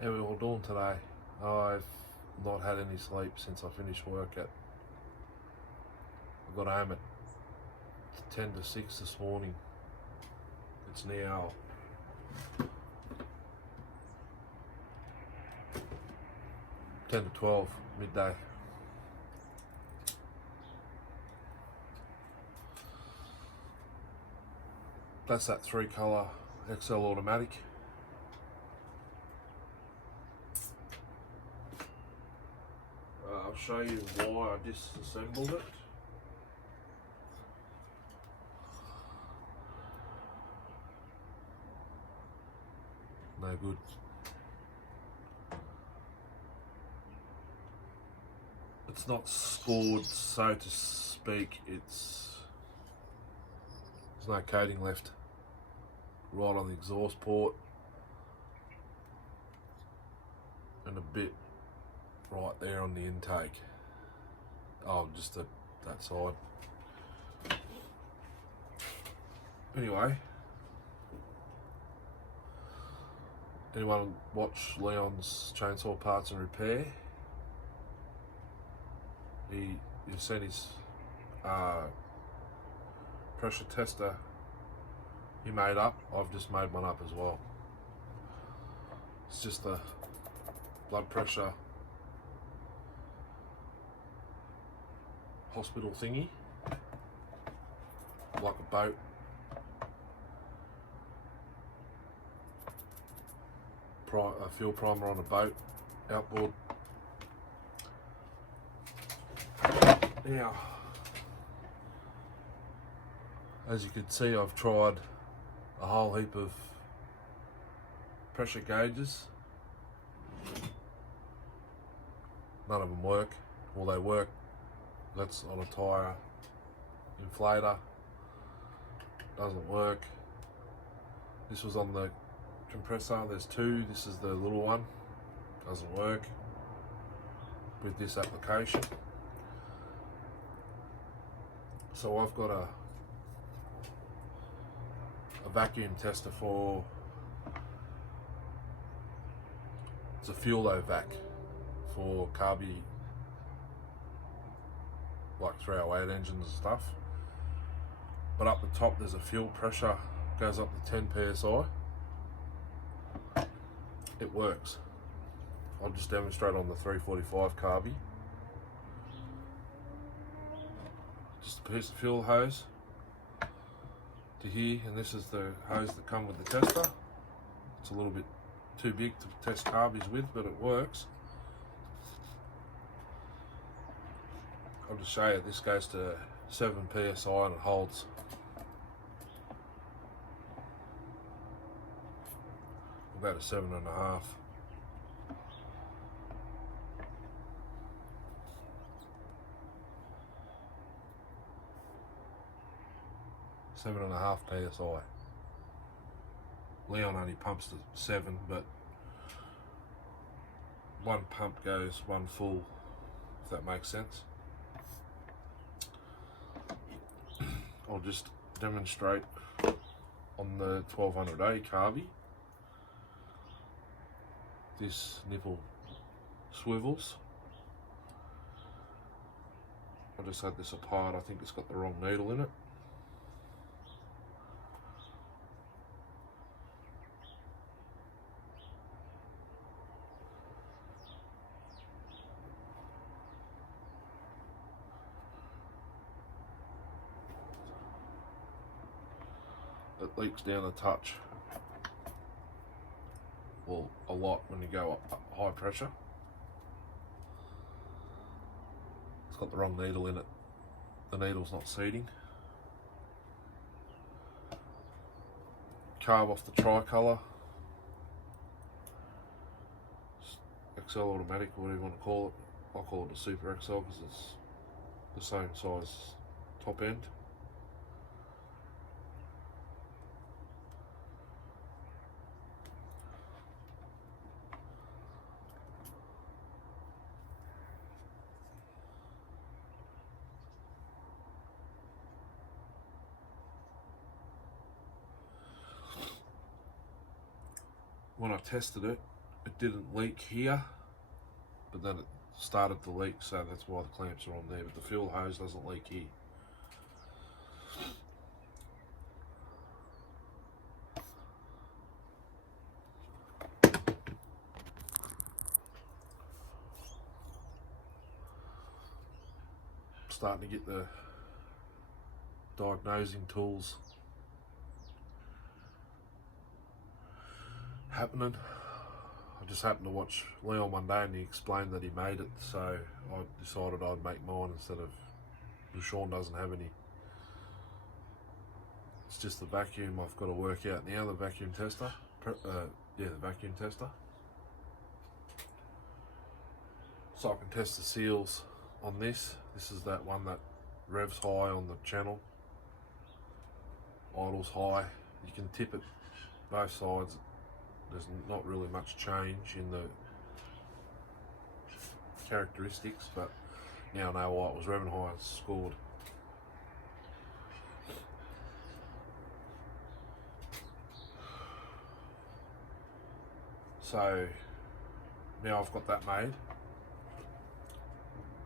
How are we all doing today? I've not had any sleep since I finished work I got home at 10 to 6 this morning. It's now 10 to 12, midday. That's that 3-colour XL automatic. I'll show you why I disassembled it. No good. It's not scored, so to speak. There's no coating left right on the exhaust port and a bit right there on the intake. Oh, just that side. Anyway, anyone watch Leon's Chainsaw Parts and Repair? You've seen his pressure tester he made up. I've just made one up as well. It's just the blood pressure hospital thingy, like a boat. A fuel primer on a boat, outboard. Now, as you can see, I've tried a whole heap of pressure gauges. None of them work. Well, they work. That's on a tyre inflator. Doesn't work. This was on the compressor. There's two. This is the little one. Doesn't work with this application. So I've got a vacuum tester for, it's a fuel vac for carby, like 308 engines and stuff. But up the top there's a fuel pressure, goes up to 10 psi. It works. I'll just demonstrate on the 345 carby. Just a piece of fuel hose to here, and this is the hose that come with the tester. It's a little bit too big to test carbies with, but it works. I'll just show you, this goes to 7 psi and it holds. About a 7.5. Seven and a half psi. Leon only pumps to 7, but one pump goes one full, if that makes sense. I'll just demonstrate on the 1200A carby. This nipple swivels. I just had this apart. I think it's got the wrong needle in it. It leaks down a touch. Well, a lot when you go up high pressure. It's got the wrong needle in it. The needle's not seating. Carb off the tricolour. XL automatic, or whatever you want to call it. I'll call it a Super XL because it's the same size top end. When I tested it, it didn't leak here, but then it started to leak, so that's why the clamps are on there, but the fuel hose doesn't leak here. Starting to get the diagnosing tools happening. I just happened to watch Leon one day and he explained that he made it, so I decided I'd make mine instead of, Sean doesn't have any. It's just the vacuum I've got to work out now, the vacuum tester. The vacuum tester. So I can test the seals on this. This is that one that revs high on the channel. Idles high. You can tip it both sides. There's not really much change in the characteristics, but now I know why it was revving high and scored. So now I've got that made.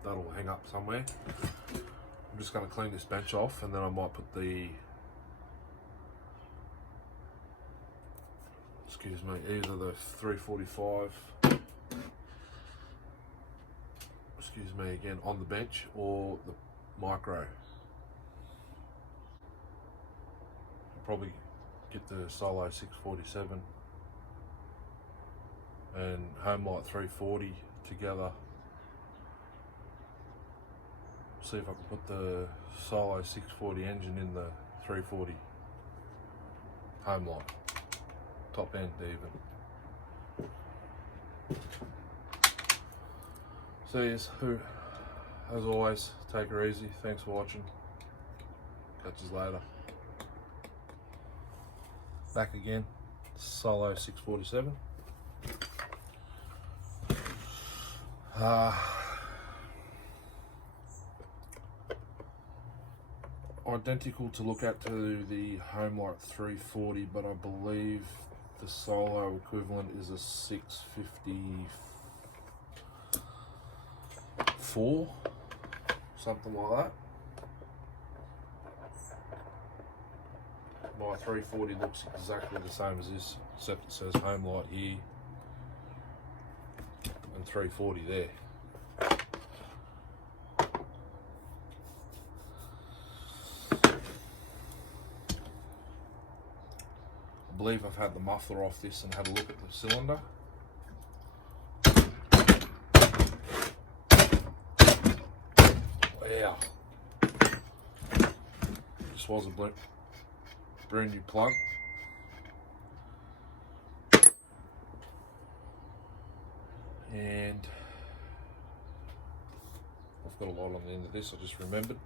That'll hang up somewhere. I'm just going to clean this bench off, and then I might put the, excuse me, either the 345, excuse me again, on the bench, or the micro. I'll probably get the Solo 647 and Homelite 340 together. See if I can put the Solo 640 engine in the 340 Homelite, top end even. See you, as always, take her easy. Thanks for watching. Catch us later. Back again, Solo 647. Identical to look at to the Homelite 340, but I believe the Solo equivalent is a 654, something like that. My 340 looks exactly the same as this, except it says Homelite here and 340 there. I believe I've had the muffler off this and had a look at the cylinder. Wow. This was a brand new plug. And I've got a lot on the end of this, I just remembered.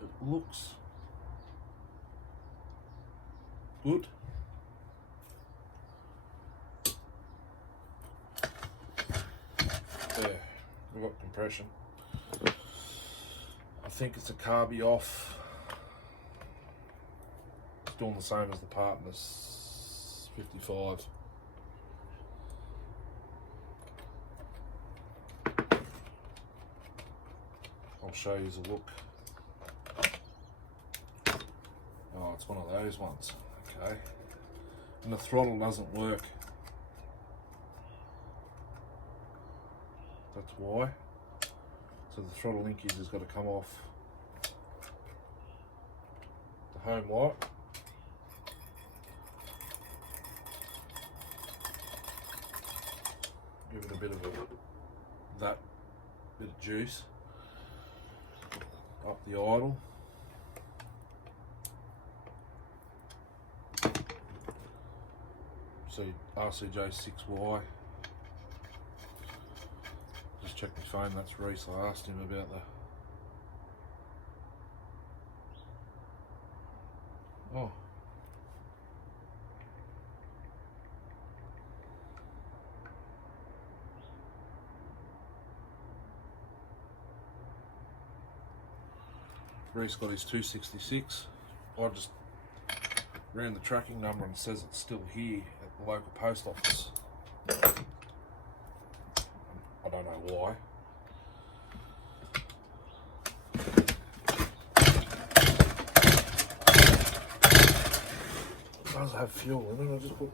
It looks good. There, we've got compression. I think it's a carby off. It's doing the same as the part in this 55. I'll show you a look. Oh, it's one of those ones. Okay. And the throttle doesn't work. That's why. So the throttle linkage has got to come off the Homelite. Give it a bit of that bit of juice. Up the idle. See RCJ6Y. Just check my phone, that's Reese. I asked him about the... Oh. Reese got his 266. I just ran the tracking number and it says it's still here at the local post office. I don't know why. It does have fuel in it. I just put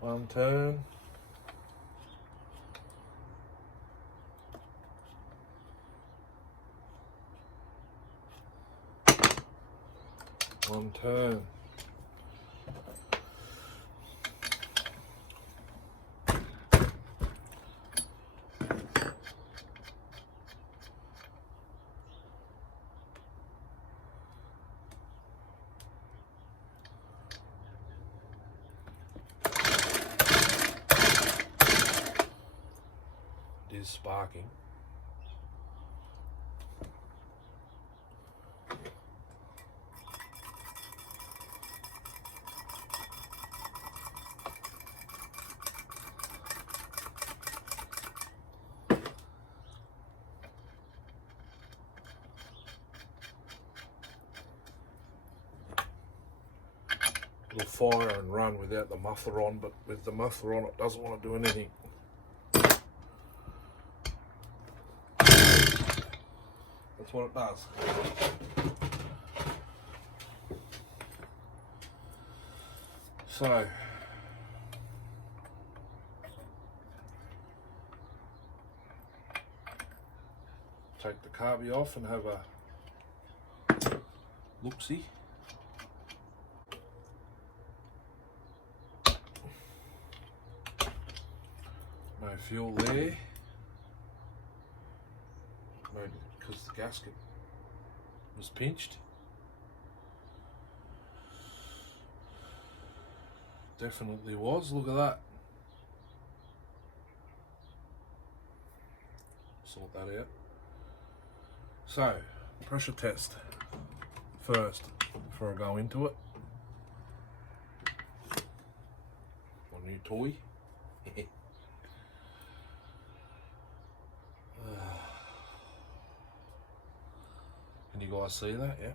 one turn. One turn. It is sparking. It'll fire and run without the muffler on, but with the muffler on it doesn't want to do anything. That's what it does. So take the carby off and have a look-see. No fuel there. Maybe because the gasket was pinched. Definitely was. Look at that. Sort that out. So, pressure test first before I go into it. My new toy. Can you guys see that? Yeah.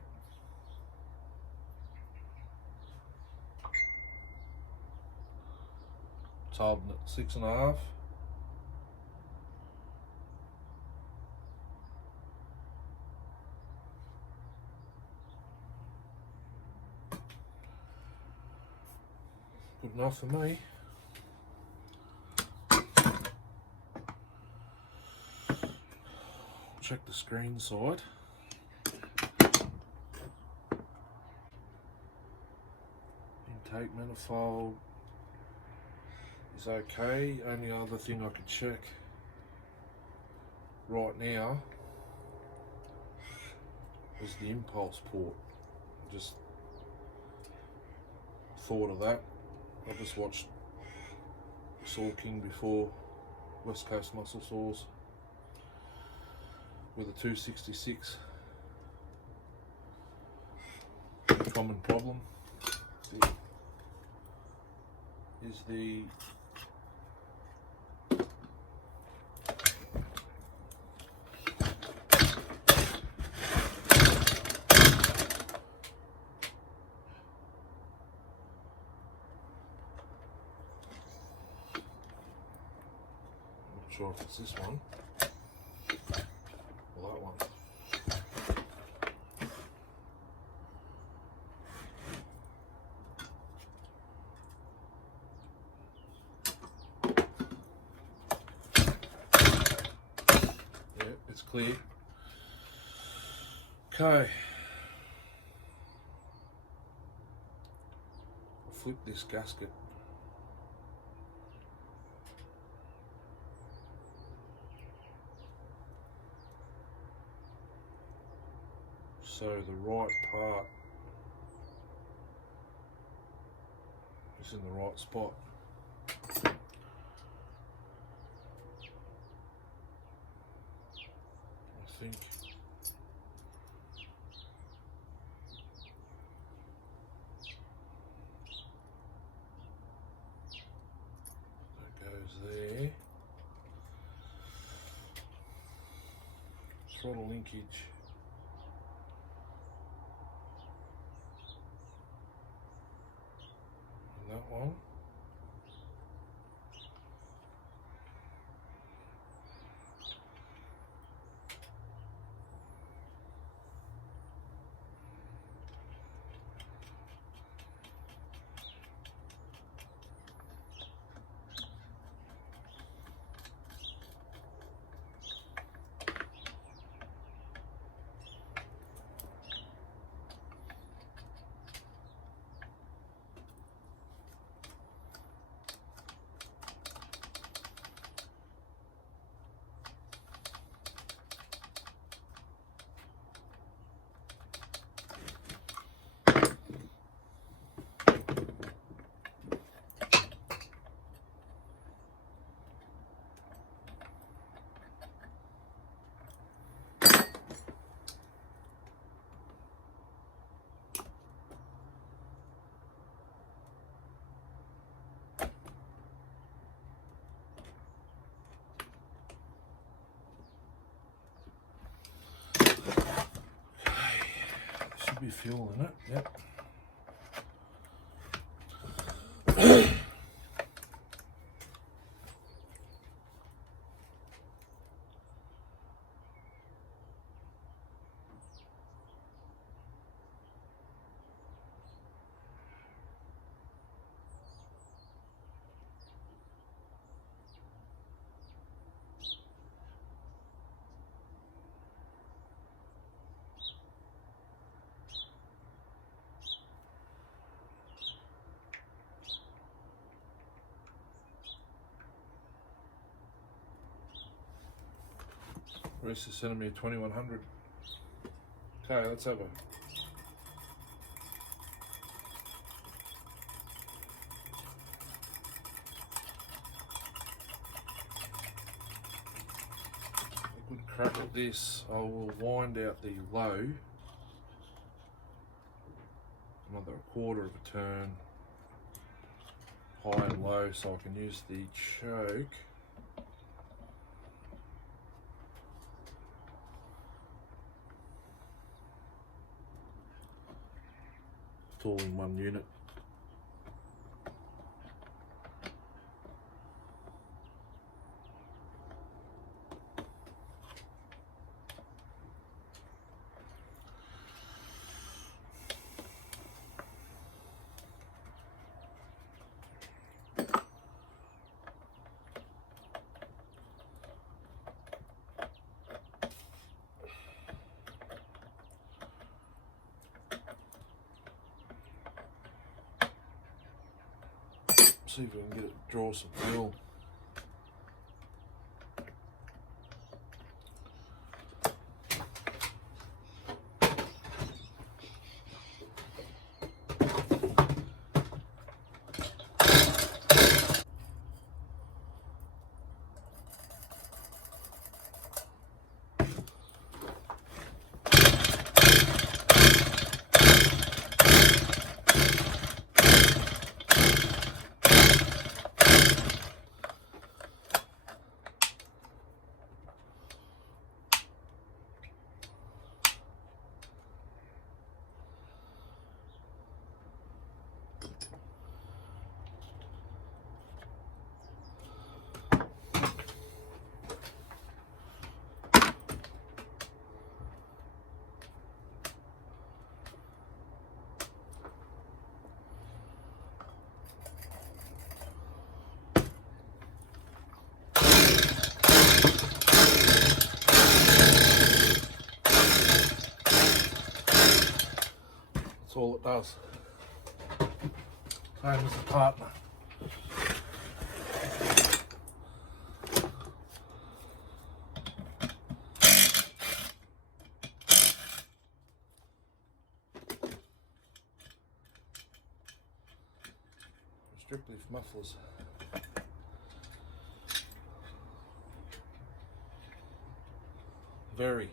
It's holding at 6.5. Good enough for me. Check the screen side. Intake manifold is okay. Only other thing I could check right now is the impulse port. Just thought of that. I just watched Saw King before, West Coast Muscle Saws, with a 266. Common problem is the not sure if it's this one or that one. Yeah, it's clear. Okay. flip this gasket. So the right part is in the right spot. I think. That goes there. Throttle linkage. And that one. Should be fuel in it, yep. Rest is sending me a 2100. Okay, let's have a good crack at this. I will wind out the low another quarter of a turn, high and low, so I can use the choke all in one unit. See if we can get it to draw some fuel. That's all it does. Same as the partner. Strip lift mufflers. Very.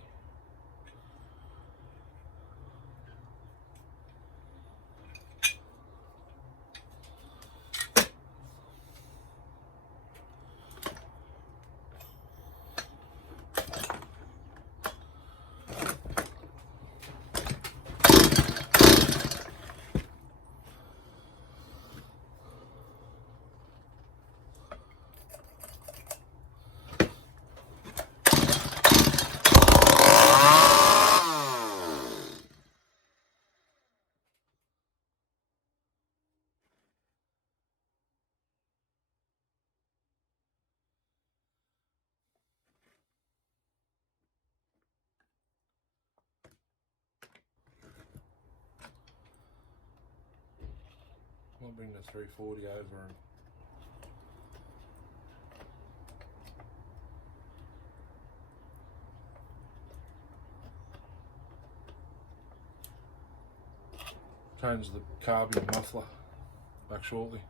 I'll bring the 340 over and change the carbon muffler back shortly.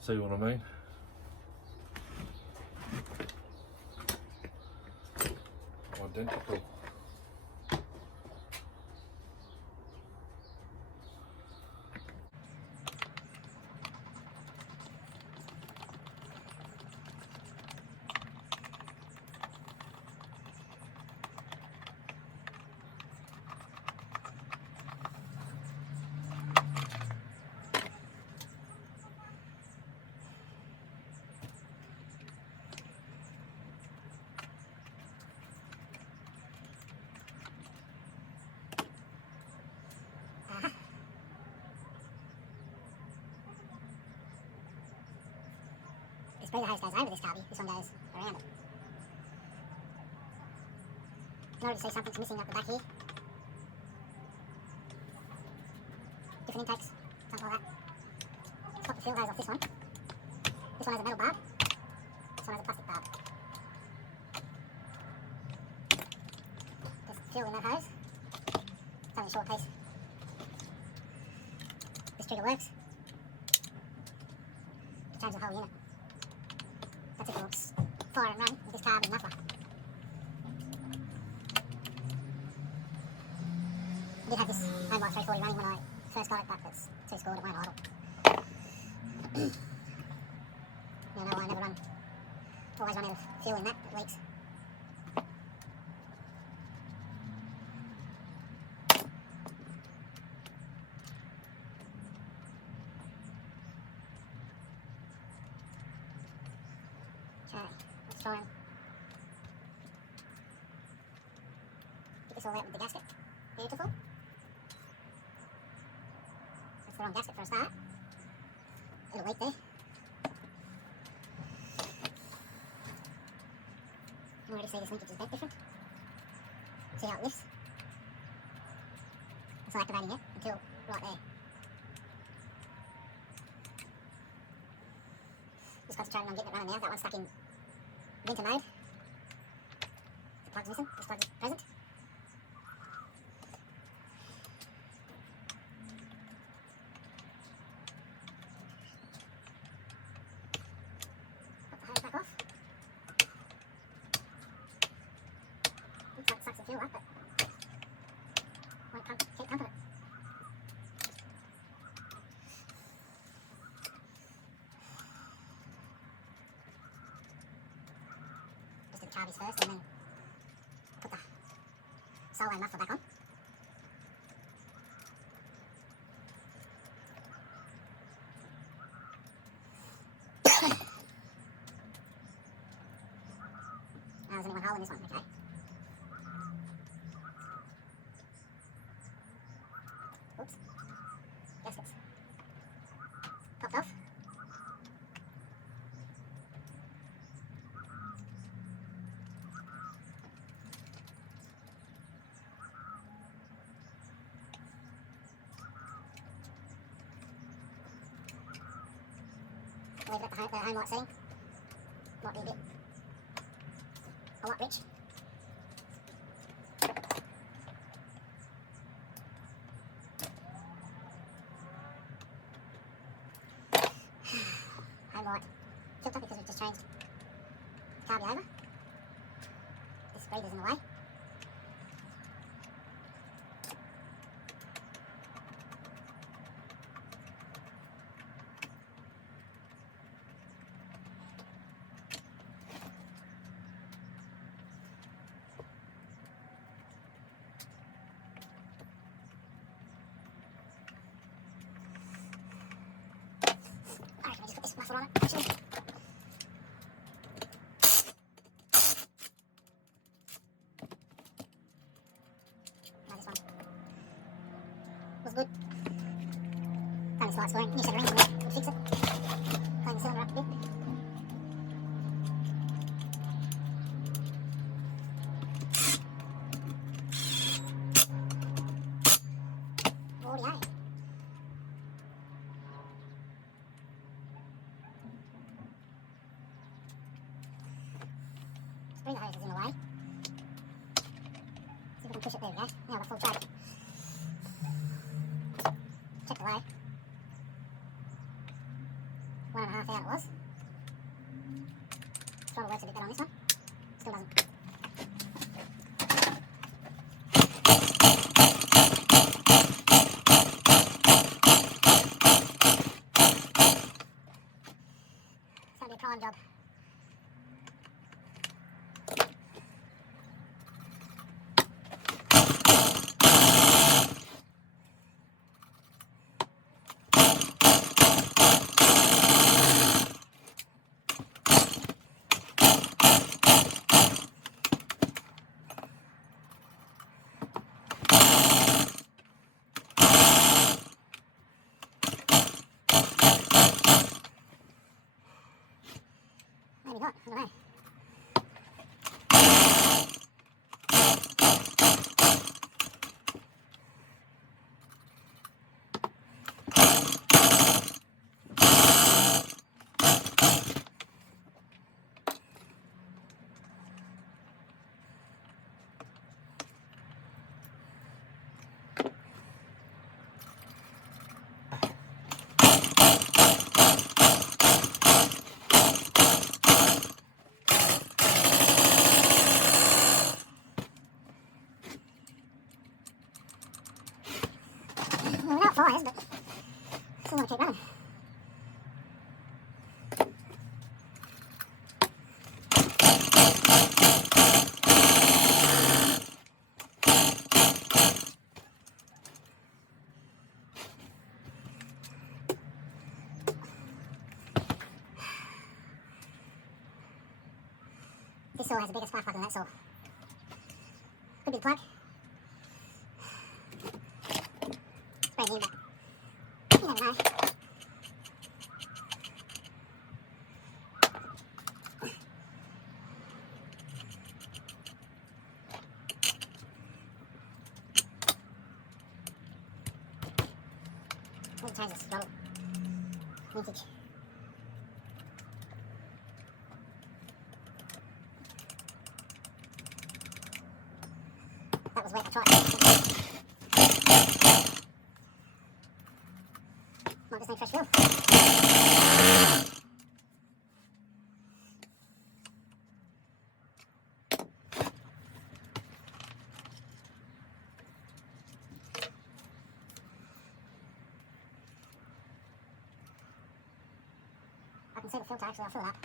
See what I mean? Identical. This breather hose goes over this carby, this one goes around it. In order to see something's missing up the back here. Different intakes, something like that. Pop the fuel hose off this one. This one has a metal barb. This one has a plastic barb. There's fuel in that hose. It's only a short piece. This trigger works to change the whole unit. That's if it looks fire and run with this carbon muffler. I did have this Homelite 340 running when I first got it, but it's too scored, it won't idle. You'll know why I never run, always run out of fuel in that, it leaks. Okay, let's try and get this all out with the gasket. Beautiful. That's the wrong gasket for a start. It'll leak there. You can already see this linkage is a bit different. See how it lifts? It's not activating yet until right there. Just concentrating on getting it running now. That one's stuck in winter mode. The plug's missing. This plug's present. Put the hose back off. Looks like it sucks the fuel up, but won't keep pumping it. Just do the carbies first and then put the solo muffler back on. There's only one hole in this one, okay. Oops. Gaskets. Popped off. Leave it at the Homelite setting. Might be a lot rich. Homelite. Filter because we've just changed carby over. This breather's in the way. I reckon I just put this muffler on it, actually. No, this one was good. Only slight scoring. New set of rings in there would fix it. Clean the cylinder up a bit. Audio. Breather hose is in the way. See if we can push it. There we go. Now the full choke. Check the load. 1.5 out it was. Throttle works a bit better on this one. Still doesn't. It's going to be a prime job. Maybe not, I don't know. Well, without fires, but still want to keep running. This saw has a bigger spark plug than that saw. Could be the plug. It's brand new, but you never know. I need to change this throttle linkage. That was wet, I tried. Might just need fresh fuel. I can see the filter actually, I'll fill it up.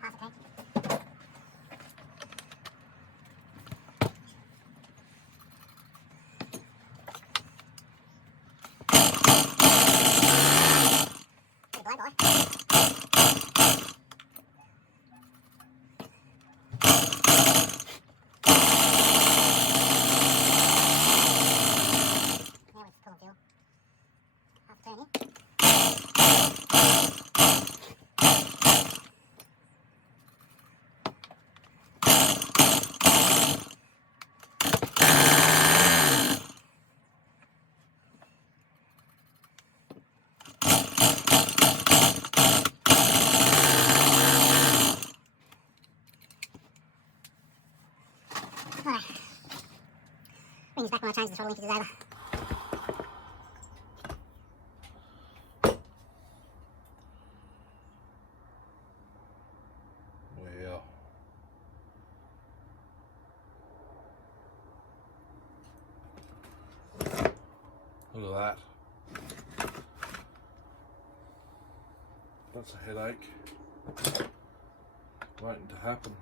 Half a tank. Bit of blow by. Alright. Bring this back when I change the throttle linkages over. Wow. Look at that. That's a headache waiting to happen.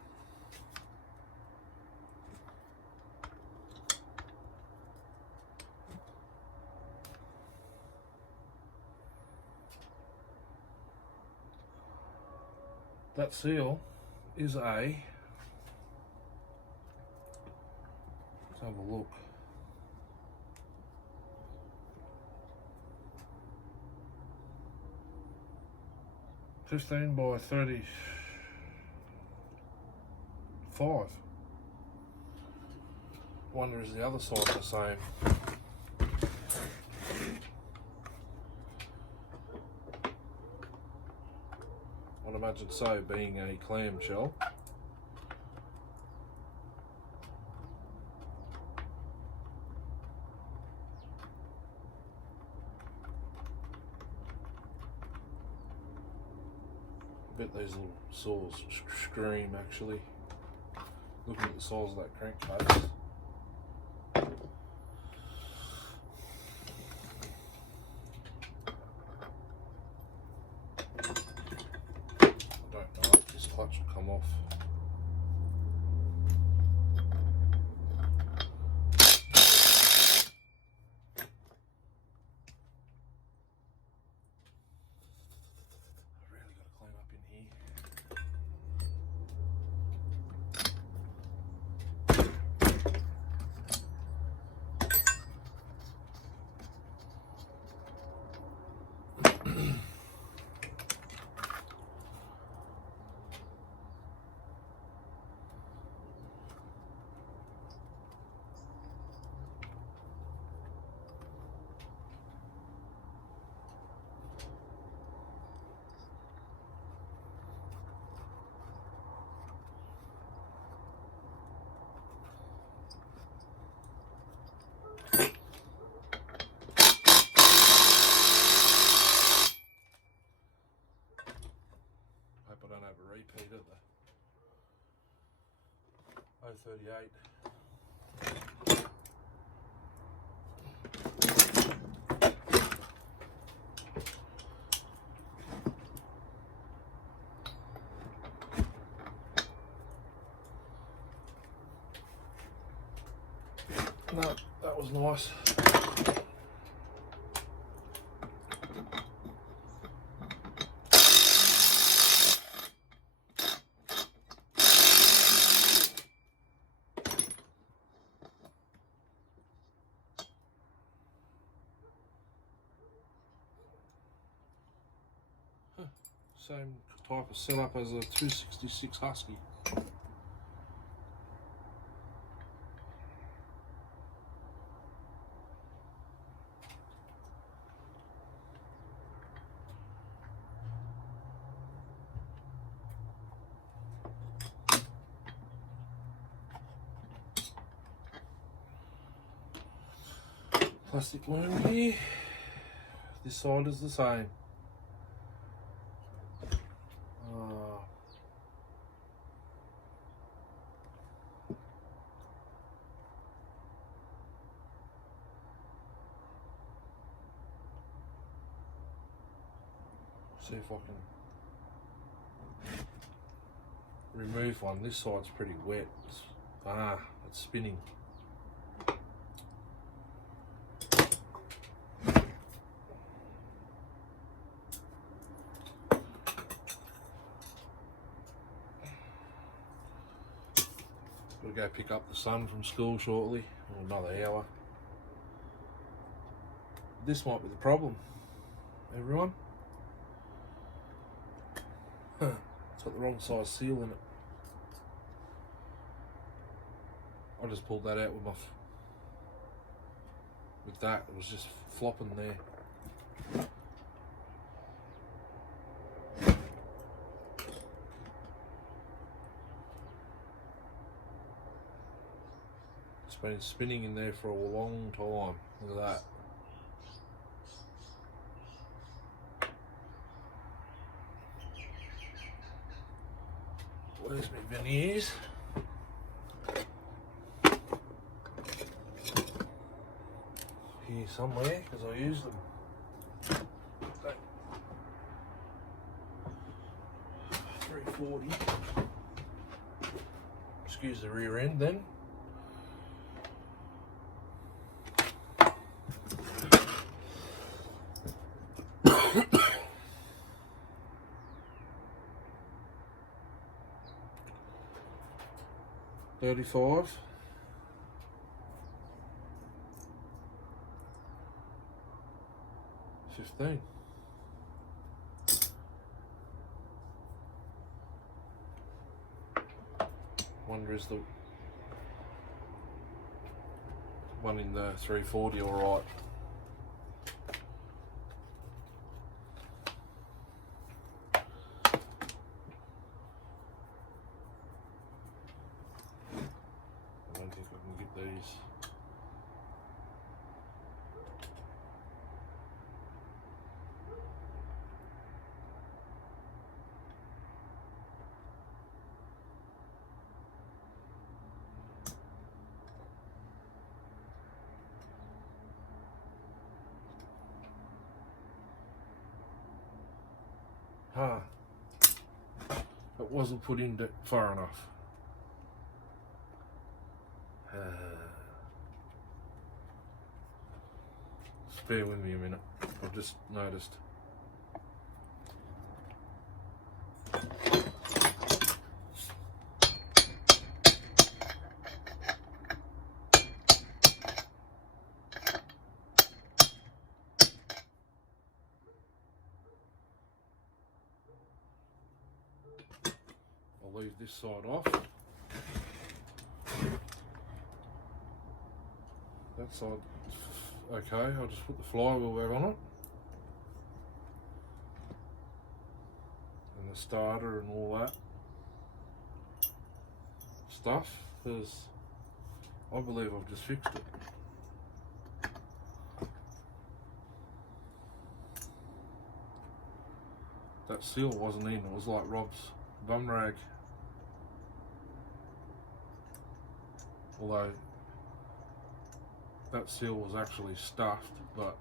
That seal is a, let's have a look. 15 by 35. Wonder is the other side the same? I'd imagine so, being a clamshell. I bet these little saws scream actually. Looking at the size of that crankcase. I don't know if this clutch will come off. Hope I don't have a repeat of the 038. No, that was nice. Same type of setup as a 266 Husky. Plastic loom here. This side is the same. See if I can remove one. This side's pretty wet. It's spinning. We'll go pick up the son from school shortly, or another hour. This might be the problem, everyone. It's got the wrong size seal in it. I just pulled that out with that. It was just flopping there. It's been spinning in there for a long time. Look at that. Where's my veneers? Here somewhere, because I use them. 340. Excuse the rear end then. $35. $15. Wonder is the one in the 340 all right? I don't think I can get these. It wasn't put in far enough. Just bear with me a minute. I've just noticed. I'll leave this side off. That side, okay, I'll just put the flywheel back on it. And the starter and all that stuff, because I believe I've just fixed it. That seal wasn't in, it was like Rob's bum rag. Although that seal was actually stuffed, but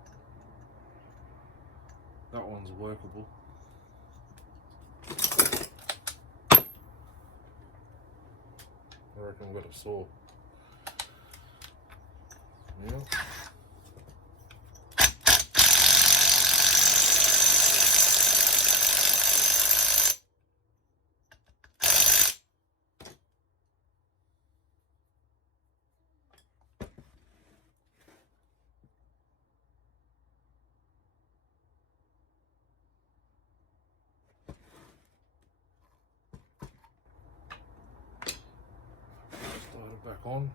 that one's workable. I reckon I've got a saw. Yeah. Start it back on.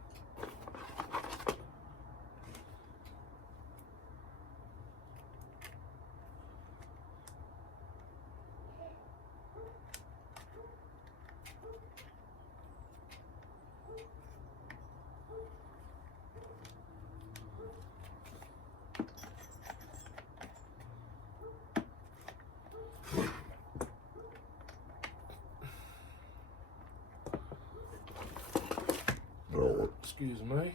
Excuse me.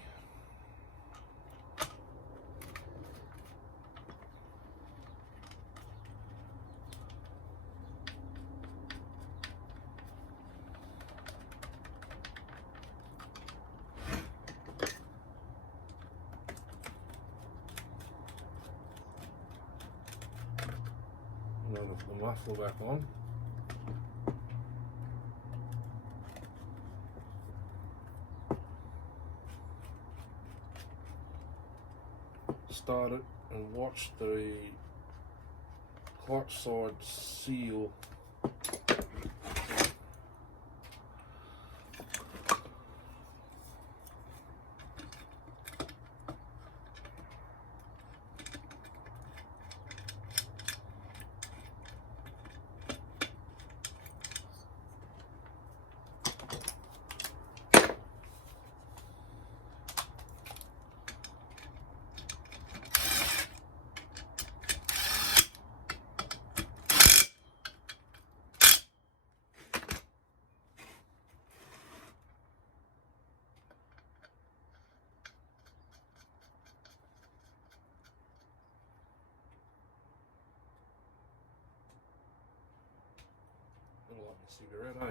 Now the muffler back on. Start it and watch the clutch side seal. Smell like a cigarette, eh?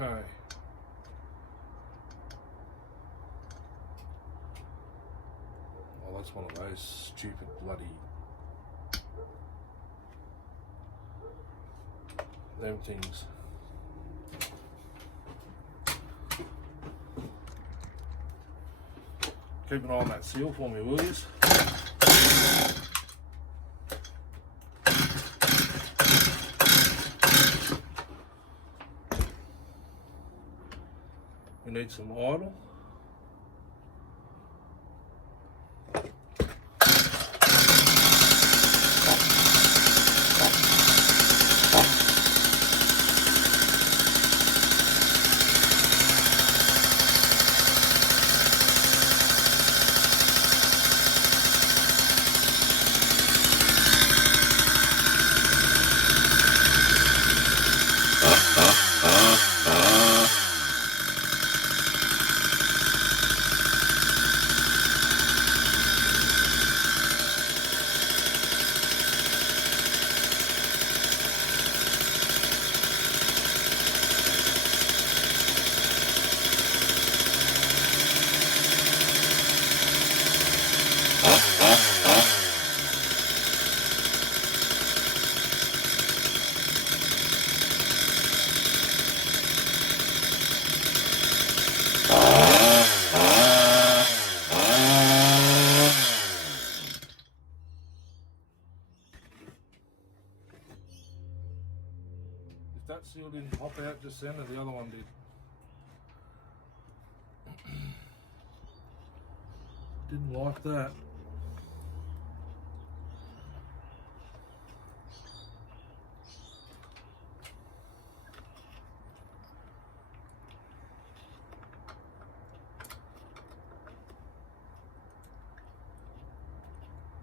Okay. Oh, that's one of those stupid bloody them things. Keep an eye on that seal for me, will yous? We need some idle. That seal didn't pop out just then, or the other one did. Didn't like that.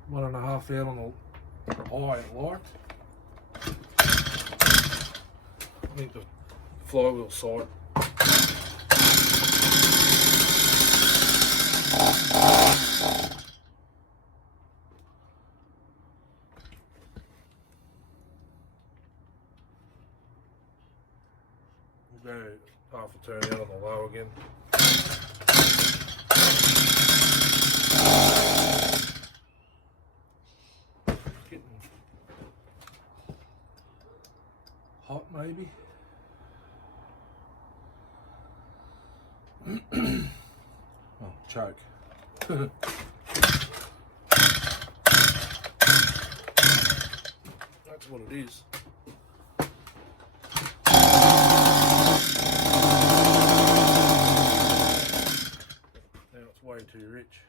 One and a half out on the high it liked. I think the flywheel side. We'll go half a turn out on the low again. Getting hot maybe. Oh, choke. That's what it is. Now it's way too rich.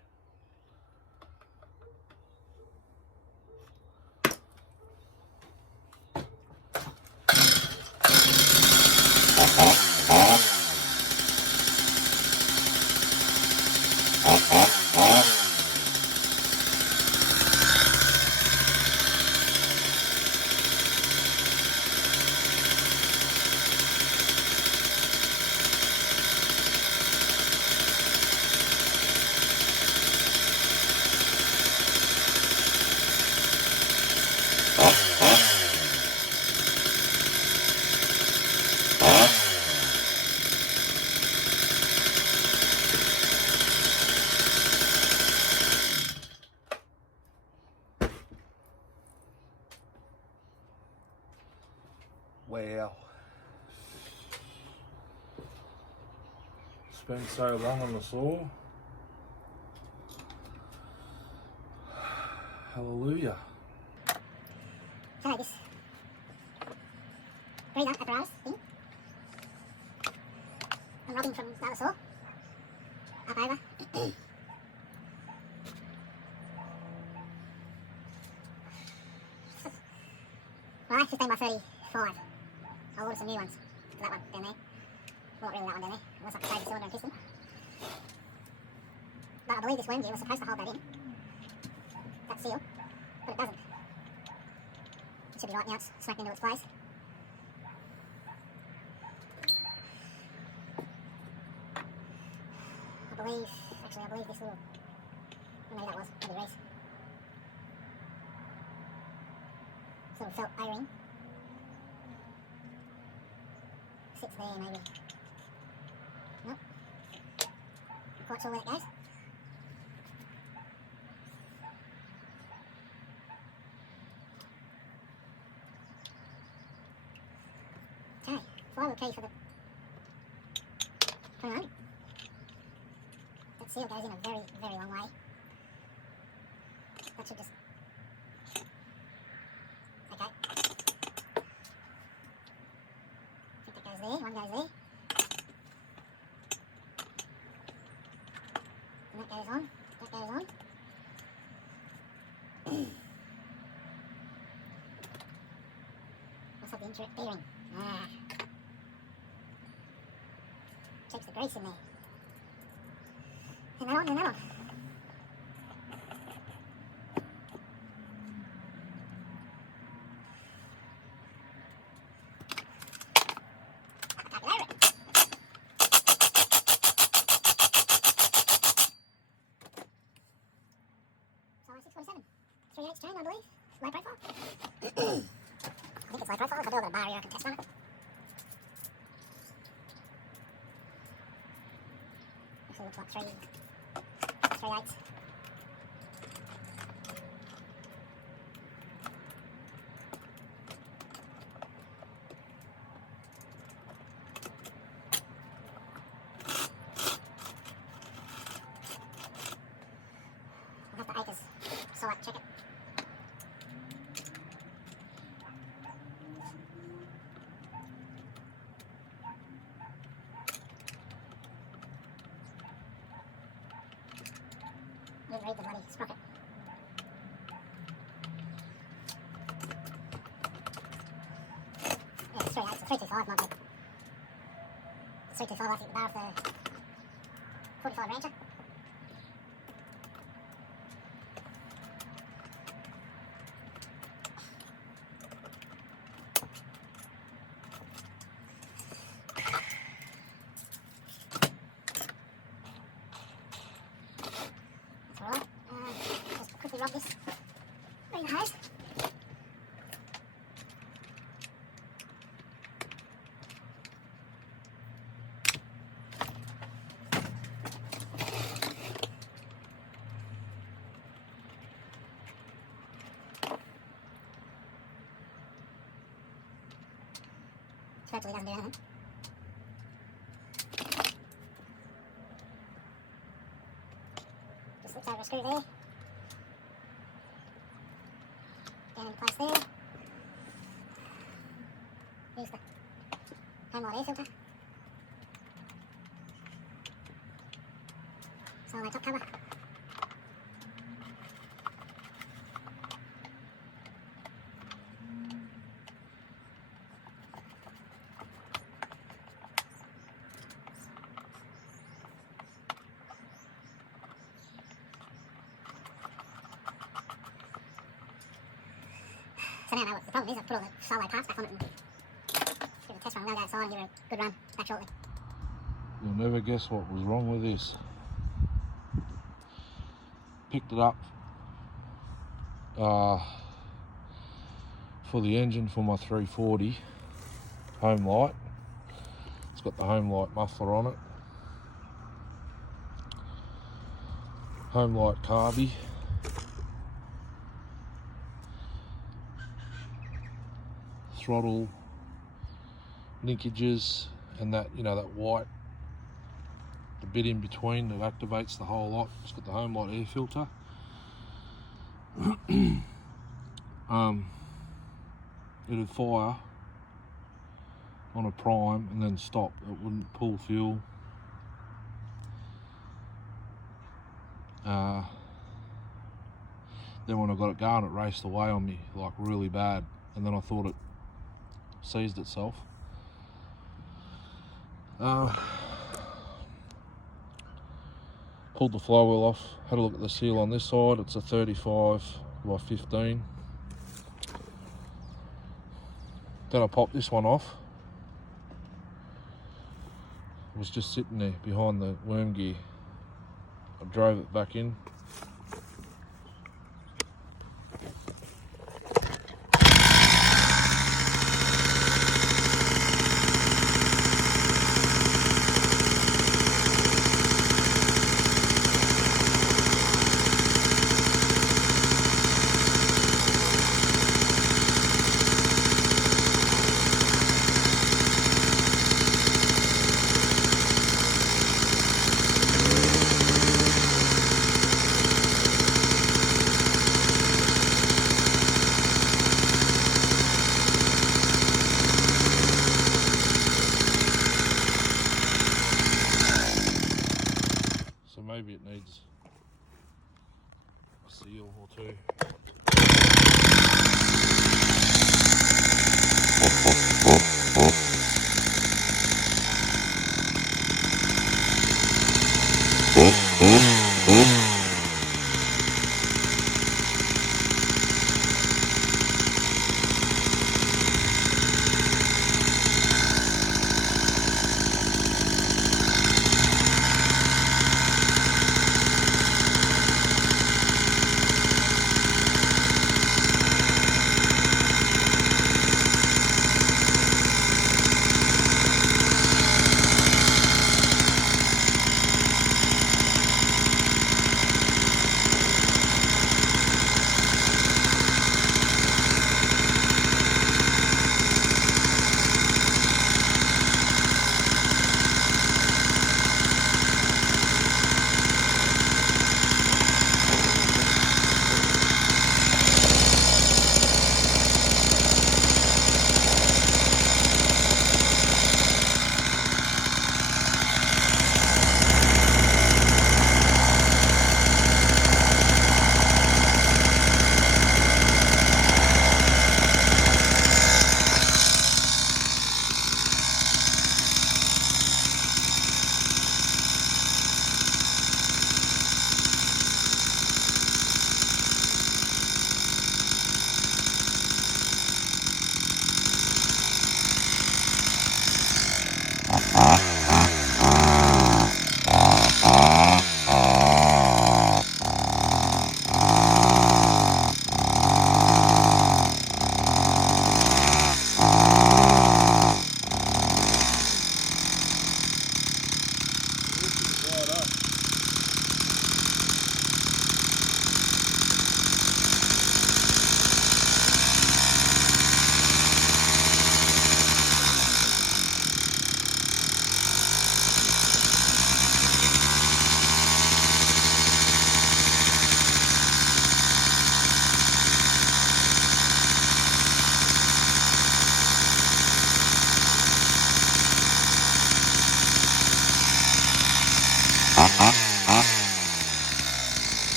Wow. Spent so long on the saw. Hallelujah. So this breather apparatus thing, I'm robbing from the other saw, up over. Right, 15 by 35. I'll order some new ones for that one down there. Well, not really that one down there. It looks like a safety cylinder and piston. But I believe this worm gear was supposed to hold that in. That seal. But it doesn't. It should be right now, it's smacked into its place. believe this little, maybe that was, maybe Reese. This little felt O-ring. Sits there maybe. Nope. Not quite sure where it goes. Okay, flywheel key for the 29. That seal goes in a very, very long way. That should just... Okay. I think that goes there, one goes there. And that goes on, that goes on. Must have the indirect bearing. Ah. Checks the grease in there. And that on, and that on. So 647, 3/8 chain, I believe. Low profile. I think it's low profile. If I do a bit of bar here, I can test on it. Actually looks like 3/8. I'll have the acres select, check it. Didn't read the bloody sprocket. Yeah, it's 3/8, so 325 might be. It's 325, I think, the bar of the 45 Rancher. Alright, just quickly rub this through the hose. Hopefully it doesn't do anything. Just slips over a screw there. Down into place there. Here's the Homelite air filter. Solenoid top cover. So now I know what the problem is. I've put all the solo parts back on it and give it a test run. I'm going to go outside and give it a good run back shortly. You'll never guess what was wrong with this. Picked it up for the engine for my 340 Homelite. It's got the Homelite muffler on it. Homelite carby. Throttle linkages and that, you know, that white, the bit in between that activates the whole lot. It's got the Homelite air filter. It'd fire on a prime and then stop. It wouldn't pull fuel. Then when I got it going, it raced away on me like really bad, and then I thought it seized itself. Pulled the flywheel off, had a look at the seal on this side. It's a 35 by 15. Then I popped this one off. It was just sitting there behind the worm gear. I drove it back in. So maybe it needs a seal or two.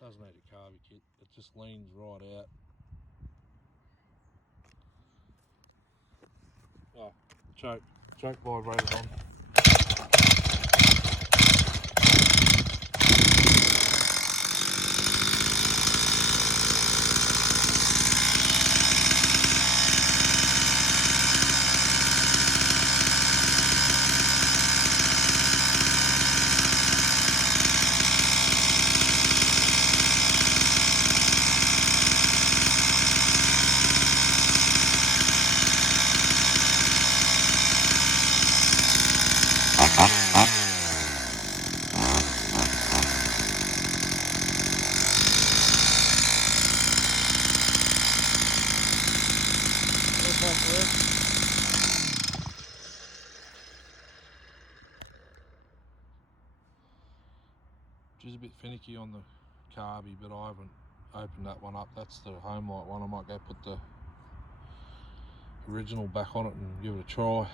Doesn't need a carby kit, it just leans right out. Oh, choke vibrator on. She's a bit finicky on the carby, but I haven't opened that one up. That's the Homelite one. I might go put the original back on it and give it a try.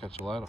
Catch you later.